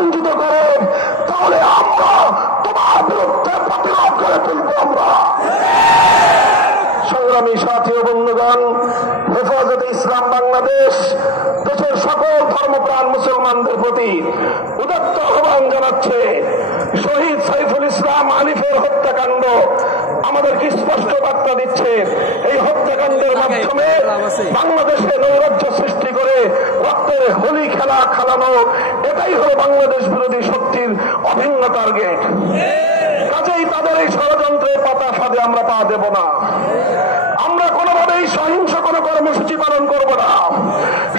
রঞ্জিত করে, তাহলে আমরা তোমার বিরুদ্ধে প্রতিরোধ করে তুলব। আমরা সংগ্রামী সাথী ও বন্ধুগণ, হেফাজতে ইসলাম বাংলাদেশ দেশের সকল ধর্মপ্রাণ মুসলমানদের প্রতি উদাত্ত আহ্বান জানাচ্ছে। শহীদ সাইফুল ইসলাম আলিফের হত্যাকাণ্ড আমাদেরকে স্পষ্ট বার্তা দিচ্ছে। এই হত্যাকাণ্ডের মাধ্যমে বাংলাদেশে নৈরাজ্য সৃষ্টি করে রক্তের হোলি খেলা খেলানো, এটাই হলো বাংলাদেশ বিরোধী শক্তির অভিন্ন টার্গেট। কাজেই তাদের এই ষড়যন্ত্রের পাতা ফাঁদে আমরা পা দেব না। আমরা কোনোভাবেই সহিংস কোন কর্মসূচি পালন করব না।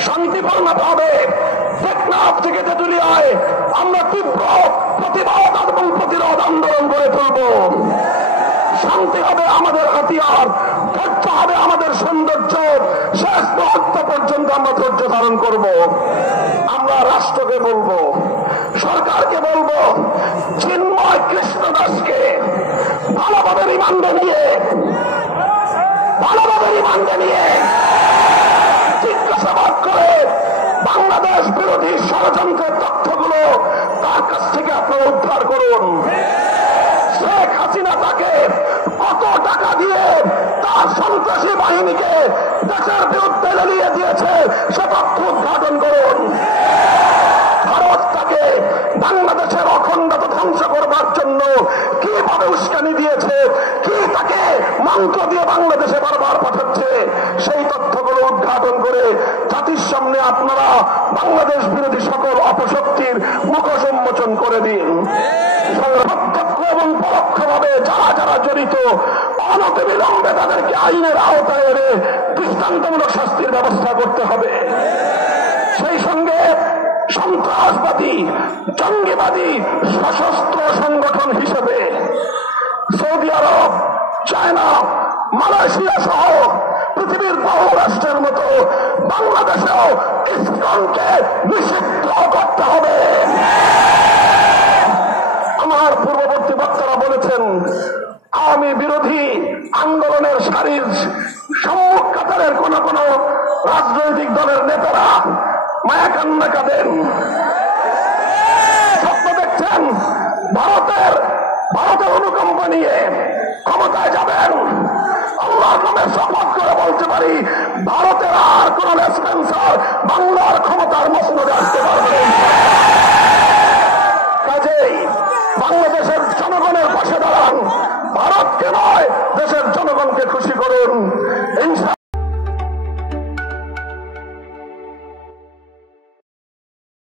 শান্তিপূর্ণভাবে টেকনাফ থেকে তেঁতুলিয়ায় আমরা তীব্র প্রতিবাদ এবং প্রতিরোধ আন্দোলন করে তুলব। শান্তি হবে আমাদের হাতিয়ার, ধৈর্য হবে আমাদের সৌন্দর্য। শেষ মুহূর্ত পর্যন্ত আমরা ধৈর্য ধারণ করব। আমরা রাষ্ট্রকে বলবো, সরকারকে বলবো, চিন্ময় কৃষ্ণ দাসকে ভালোভাবে রিমান্ডে নিয়ে জিজ্ঞাসাবাদ করে বাংলাদেশ বিরোধী ষড়যন্ত্রের তথ্যগুলো তার কাছ থেকে আপনারা উদ্ধার করুন। শেখ হাসিনা তাকে কত টাকা দিয়ে তার সন্ত্রাসী বাহিনীকে দেশের বিরুদ্ধে লেলিয়ে দিয়েছে সে তথ্য উদ্ঘাটন করুন। ভারত তাকে বাংলাদেশের অখণ্ডতা ধ্বংস করবার জন্য কিভাবে উস্কানি দিয়েছে, কি তাকে মন্ত্র দিয়ে বাংলাদেশে বারবার পাঠাচ্ছে, সেই তথ্যগুলো উদ্ঘাটন করে জাতির সামনে আপনারা বাংলাদেশ বিরোধী সকল অপশক্তির মুখোশ উন্মোচন করে দিন। প্রত্যক্ষ এবং পরোক্ষভাবে যারা যারা জড়িত অনতিবিলম্বে তাদেরকে আইনের আওতায় এনে দৃষ্টান্তমূলক শাস্তির ব্যবস্থা করতে হবে। সেই সঙ্গে সন্ত্রাসবাদী জঙ্গিবাদী সশস্ত্র সংগঠন হিসেবে সৌদি আরব, চায়না, মালয়েশিয়া সহ পৃথিবীর বহু রাষ্ট্রের মতো বাংলাদেশেও ইসলামকে নিষিদ্ধ করতে হবে। আমার পূর্ববর্তী বক্তারা বলেছেন, আওয়ামী বিরোধী আন্দোলনের সারির সম্মুখ কাতারের কোন কোন রাজনৈতিক দলের নেতারা মায়া কান্না কাঁদেন। স্বপ্ন দেখছেন ভারতের অনুকম্প নিয়ে ক্ষমতায় যাবেন। আল্লাহর নামে শপথ করে বলতে পারি, ভারতের আর কোন লেসপেন্সার বাংলার ক্ষমতার মসনদে আসতে পারবে না।